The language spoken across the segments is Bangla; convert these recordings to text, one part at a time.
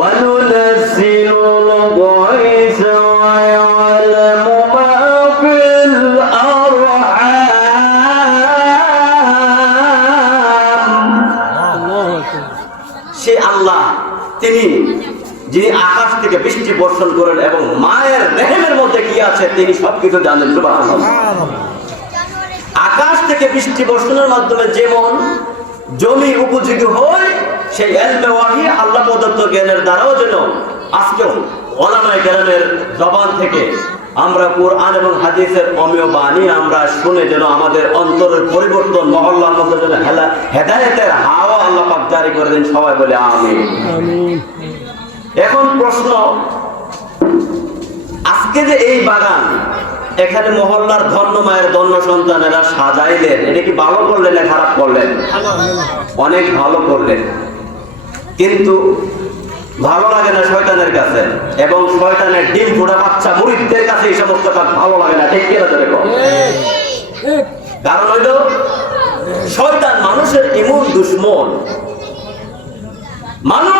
وَنُنَزِّلُ الْغَيْثَ وَيَعْلَمُ مَا فِي الْأَرْحَامِ সে আল্লাহ তিনি যিনি আকাশ থেকে বৃষ্টি বর্ষণ করেন এবং মায়ের রেহেমের মধ্যে কি আছে তিনি সবকিছু জানেন। সুবহানাল্লাহ। আকাশ থেকে বৃষ্টি বর্ষণের মাধ্যমে যেমন জমি উপযোগী হয়, সেই ইলমে ওয়াহী আল্লাহ প্রদত্ত জ্ঞানের দ্বারাও যেন আজকেও উলামায়ে কেরামের জবান থেকে আমরা কুরআন এবং হাদিসের অমীয় বাণী আমরা শুনে যেন আমাদের অন্তরের পরিবর্তন মহল্লার মধ্যে যেন হেদায়েতের হাওয়া আল্লাহ পাক জারি করে দেন। সবাই বলে আমিন। এখন প্রশ্ন, আজকে যে এই বাগান এখানে মহল্লার ধন্য মায়ের ধন্য সন্তানেরা সাজাইলেন, এটা কি ভালো করলেন না খারাপ করলেন? অনেক ভালো করলেন, কিন্তু ভালো লাগে না শয়তানের কাছে, এবং শয়তানের ডিম ফোড়া বাচ্চা মুরিদদের কাছে এই সমস্ত কাজ ভালো লাগে না। ঠিক কিনা ধরে কর? কারণ হইল শয়তান মানুষের ইমন দুশ্মন। মানুষ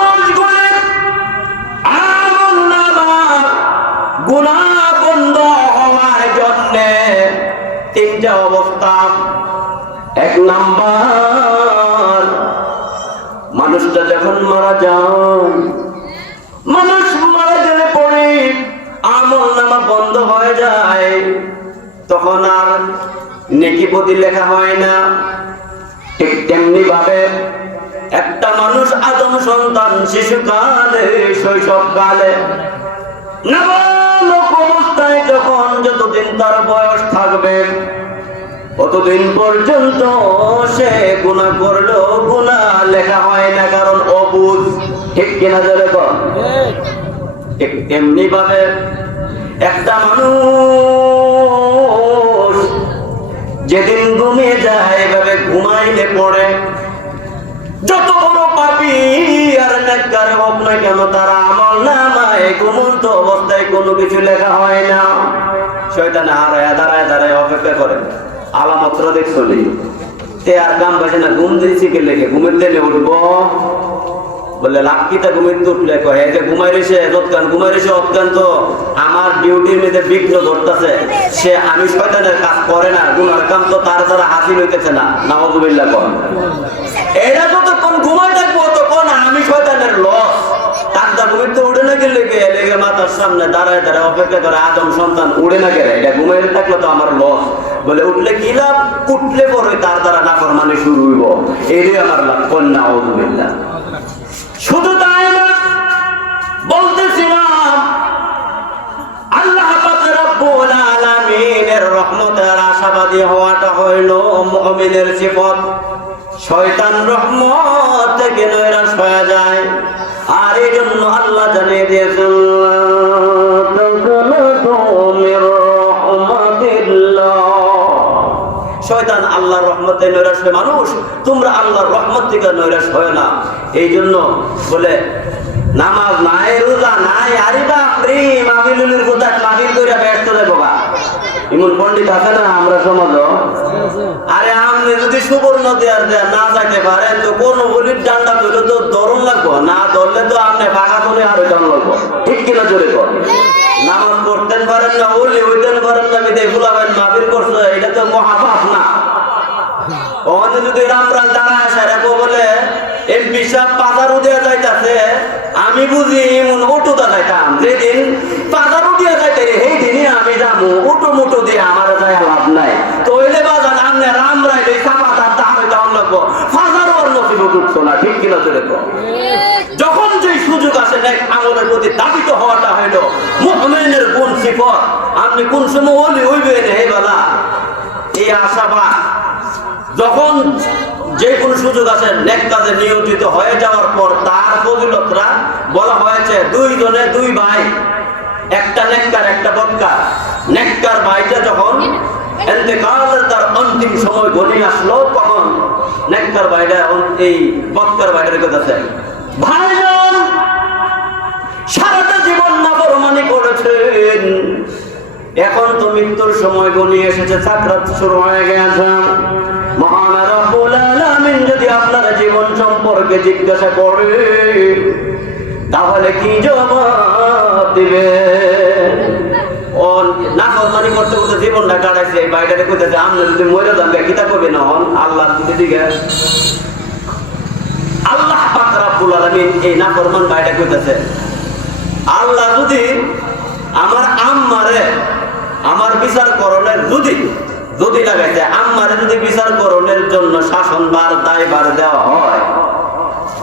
গুনাহ বন্ধ হওয়ার জন্য তিনটা অবস্থা। এক নাম্বার, মানুষটা যখন মারা যায়, মানুষ মারা গেলে পরে আমলনামা বন্ধ হয়ে যায়, তখন আর নেকি প্রতি লেখা হয় না। ঠিক তেমনি ভাবে একটা মানুষ আদম সন্তান শিশুকালে শৈশবকালে নাবালক অবস্থায় যখন যতদিন তার বয়স থাকবে ততদিন পর্যন্ত সে গুনাহ করলেও গুনাহ লেখা হয় না, কারণ অবুঝ। ঠিক কিনা জোরে কর? ঠিক এমনি ভাবে একটা মানুষ যেদিন ঘুমিয়ে যায়, এভাবে ঘুমাইলে পড়ে যত বড় পাপী আর নেককার হোক না কেন, তার আমলনামায় ঘুমন্ত অবস্থায় কোনো কিছু লেখা হয় না। শয়তান দাঁড়ায় দাঁড়ায় অপেক্ষা করে, আলামতরা দেখছো তে আর কাম বাসে না, ঘুম দিয়েছি কে লেগে ঘুমের দিলে উঠবো বলে লাকিটা ঘুমের উঠলে কয় যে ঘুমাই রয়েছে যৎকান ঘুমাই রয়েছে অৎকান, তো আমার ডিউটির মধ্যে বিঘ্ন ঘটতেছে, সে আমি শয়তানের কাজ করে না, গুনার কাম তো তার দ্বারা হাসিল হইতেছে না। নাউযুবিল্লাহ কর। এরা যতক্ষণ ঘুমাই থাকবো তখন আমি শয়তানের লস। তার ঘুমের তো উঠে না গেলে লেগে মাথার সামনে দাঁড়ায় দাঁড়ায় অপেক্ষা করে আদম সন্তান উড়ে না গেলে, এটা ঘুমাই থাকলে তো আমার লস। বলে উঠলে কি লাভ, উঠলে পরে তার দ্বারা নাফরমানি শুরু হইব, এরই আমার লাভ। কন্যা নাউযুবিল্লাহ। শুধু তাই না, বলতেছিলাম আল্লাহ পাক রব্বুল আলামিনের রহমতের আশাবাদী হওয়াটা হইল মুমিনের সিফত। শয়তান রহমত থেকে নৈরাশ হয়ে যায়, আর এই জন্য আল্লাহ জানিয়ে দিয়েছেন শয়তান আল্লাহর রহমতে নৈরাশ হয়। মানুষ তোমরা আল্লাহর রহমত থেকে নৈরাশ হয় না। এই জন্য বলে নামাজ নাই, রোজা নাই, আরে বাপরে মাহফিলুলের কথা মাহফিল কইরা ব্যস্ত রে বাবা। এমন পণ্ডিত আছে না আমরা সমাজ। আরে আপনি যদি সুবর্ণ দেয়ার না যাইতে পারেন তো কোন বলির ডান্ডা ধরে তো ধরন লাগবো না, ধরলে তো আপনি ফাঁকা করে আরো টান লাগবো। ঠিক কিনা জোরে কর? নামাজ পড়তেন পারেন না, ওলি হইতেন পারেন না, বিদায় ফুলাবেন মাহফিল করছে, এটা তো মহাপাপ না। ওখানে যদি রামরাজ দাঁড়ায় আসে রেখো বলে এমপি সাহেব পাজারু দেওয়া যাইতাছে, আমি বুঝি এমন অটো দা যাইতাম, যেদিন পাজারু দিয়ে যাইতে সেই দিনই আমি যাবো, অটো মুটো দিয়ে আমার যায় লাভ নাই। তো ওইলে বাজান আপনি রামরাজ এই চাপা তার দাম হইতে লাগবো, ফাজারু আর নসিব উঠছো না। ঠিক কিনা চলে তো? যখন যে সুযোগ আসে নেক আমলের প্রতি দাবিত হওয়াটা হইল মুমিনের গুণ সিফত। আপনি কোন সময় ওলি হইবেন হে বালা, এই আশাবাদ। যখন যে কোনো সুযোগ আসে নেক কাজে নিয়োজিত হয়ে যাওয়ার পর তার ফজিলতরা বলা হয়েছে, দুইজনে দুই ভাই, একটা নেককার একটা বদকার। নেককার ভাইটা যখন ইন্তেকালের তার অন্তিম সময় ঘনিয়ে আসলো, তখন নেককার ভাইটা এই বদকার ভাইটার কাছে, ভাইজান সারাটা জীবন নাফরমানি করেছেন, এখন তো মৃত্যুর সময় ঘনিয়ে এসেছে, সাকরাত শুরু হয়ে গেছে। মহান রব্বুল আলামিন যদি আপনার জীবন সম্পর্কে জিজ্ঞাসা করে তাহলে কি জবাব দিবে? ও নাফরমানি করতে করতে জীবনটা কাটাইছে, এই বাইরে কইতেছে আপনি যদি মরে যান কিতা করবে না হন আল্লাহ দিকে। আল্লাহ পাক রব্বুল আলামিন এই নাফরমান বাইরে কইতেছে আল্লাহ যদি আমার আম্মারে আমার বিচার করণের যদি লাগাইছে আম্মারে যদি বিচার করণের জন্য শাসনভার দায়ভার দেওয়া হয়,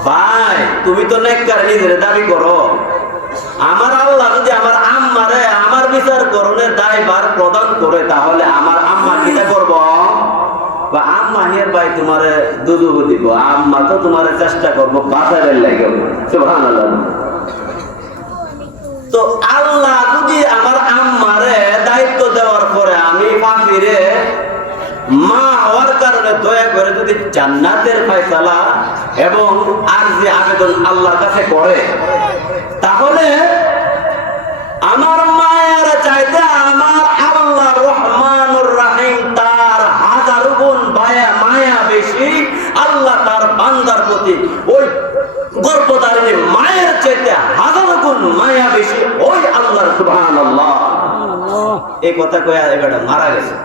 ভাই তুমি তো নেককার নিজের দাবি করো, আমার আল্লাহ যদি আমার আম্মারে আমার বিচার করণের দায়ভার প্রদান করে তাহলে আমার আম্মা কিটা করব? বা আম্মা হের ভাই তোমারে দুধু দিব, আম্মা তো তোমারে চেষ্টা করবো বাজারের লাগে। সুবহানাল্লাহ। তো আল্লাহ যদি আমার আম্মারে দায়িত্ব দেওয়ার পরে আমি ফাঁকিরে মা হওয়ার কারণে দয়া করে যদি জান্নাতের ফয়সালা এবং আরজি আবেদন আল্লাহর কাছে করে, তাহলে আমার মায়ের চাইতে আমার আল্লাহ রহমানুর রহিম তার হাজার গুণ মায়া বেশি। আল্লাহ তার বান্দার প্রতি ওই গর্ভধারিণী মায়ের চাইতে হাজার গুণ মায়া বেশি ওই আল্লাহর। সুবহানাল্লাহ। এই কথা কয়ে এবারে মারা গেছে।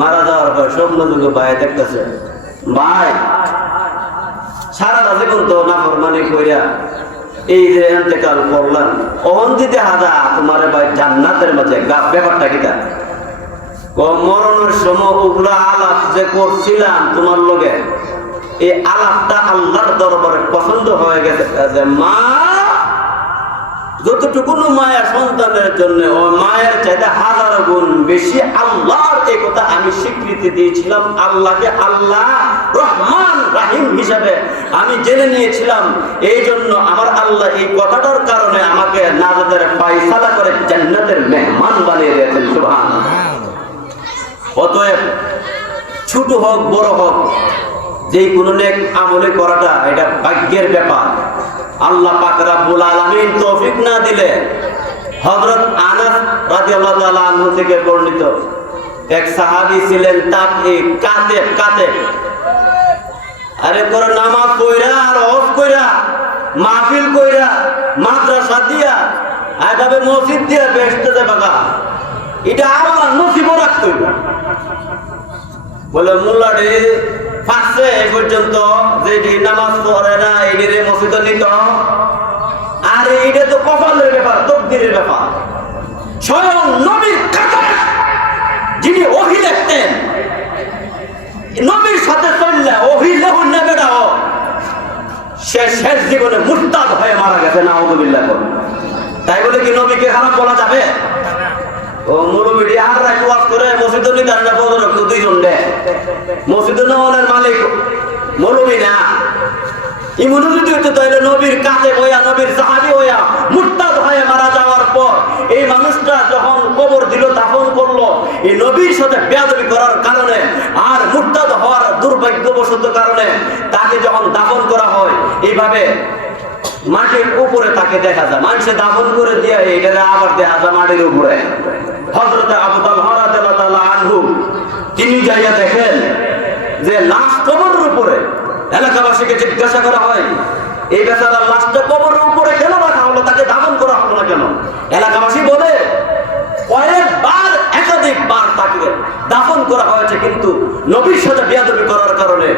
মারা যাওয়ার পর স্বপ্ন যুগে ভাই দেখতেছে ভাই সারাটা জীবন তো নাফরমানি কইরা এই যে ইন্তেকাল করলাম, ওহন দিতে হাজা তোমার ভাই জান্নাতের মাঝে ব্যাপারটা কিটা? মরণের সময় ওগুলা আলাপ যে করছিলাম তোমার লগে, এই আলাপটা আল্লাহর দরবারে পছন্দ হয়ে গেছে যে মা যতটুকু মায়া সন্তানের জন্য ও মায়ের চাইতে হাজার গুণ বেশি আল্লাহর এই কথা আমি স্বীকৃতি দিয়েছিলাম। আল্লাহকে আল্লাহ রহমান রাহিম হিসাবে আমি জেনে নিয়েছিলাম। এই জন্য আমার আল্লাহ এই কথাটার কারণে আমাকে নাজাতের ফয়সালা করে জান্নাতের মেহমান বানিয়ে দিয়েছেন। সুবহানাল্লাহ। অতএব ছোট হোক বড় হোক যে কোনো নেক আমলে করাটা এটা ভাগ্যের ব্যাপার। আল্লাহ পাক রব্বুল আলামিন তৌফিক না দিলে, হযরত আনাস রাদিয়াল্লাহু তাআলা আনহু থেকে বর্ণিত এক সাহাবী ছিলেন কাতেব। আরে কোন নামাজ পড়া আর হজ কইরা মাহফিল কইরা মাদ্রাসা দিয়া এইভাবে মসজিদ দিয়া বেহেশতে যাবা, এটা আল্লাহ নসিব রাখতে হইব। বলে মোল্লাডি ফাঁসে এই পর্যন্ত যে নামাজ পড়ে না এইটারে মসজিদে নিত, আর এইটা তো কপালের ব্যাপার, তকদিরের ব্যাপার। স্বয়ং নবীর খাতায় যিনি ওহী লিখতেন, নবীর সাথে চললে ওহী লেখুন না বেটাও, সে শেষ জীবনে মুরতাদ হয়ে মারা গেছে। নাউযুবিল্লাহ। তাই বলে কি নবীকে খারাপ বলা যাবে? ও মুরব্বি আর রাখি ওয়াজ করে মসজিদে নিতে না বড় তো দুইজন দে মসজিদে নেওয়ার মালিক মুরব্বি না। ইমন যদি হইতো তাহলে নবীর কাছে বয়া নবীর সাহাবী হইয়া মুরতাদ হয়ে মারা যাওয়ার পর এই মানুষটা যখন কবর দিল দাফন করলো, এই নবীর সাথে বেয়াদবি করার কারণে আর মুরতাদ হওয়ার দুর্ভাগ্যবশত কারণে তাকে যখন দাফন করা হয় এইভাবে মাটির উপরে তাকে দেখা যায়, মানুষে দাফন করে দিয়ে এটা আবার দেখা যায় মাটির উপরে। হযরত আবু তালহা রাদিয়াল্লাহু আনহু তিনি যাইয়া দেখেন যে লাশ কবরের উপরে। এলাকাবাসীকে জিজ্ঞাসা করা হয় এই বেচারার লাশটা কবরের উপরে কেন রাখা হলো, তাকে দাফন করা হলো না কেন? এলাকাবাসী বলে কয়েকবার একাধিকবার তাকে দাফন করা হয়েছে, কিন্তু নবীর সাথে বেয়াদবি করার কারণে,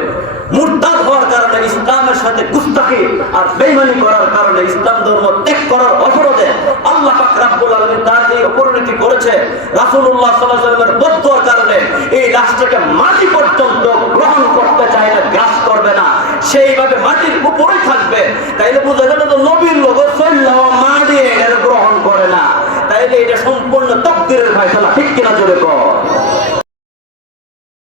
মুরতাদ হওয়ার কারণে, ইসলামের সাথে গুস্তাখি আর বেঈমানি করার কারণে, ইসলাম ধর্ম ত্যাগ করার অপরাধে আল্লাহ পাক রব্বুল আলামিন তার এই অপরিণতি করেছে। রাসূলুল্লাহ সাল্লাল্লাহু আলাইহি ওয়াসাল্লামের বদদুয়ার কারণে এই লাশটাকে মাটি পর্যন্ত গ্রহণ করতে চায় না, গ্রাস করবে না, সেইভাবে মাটির উপরেই থাকবে। তাইলে বোঝা গেল তো নবীর লোক চললেও মার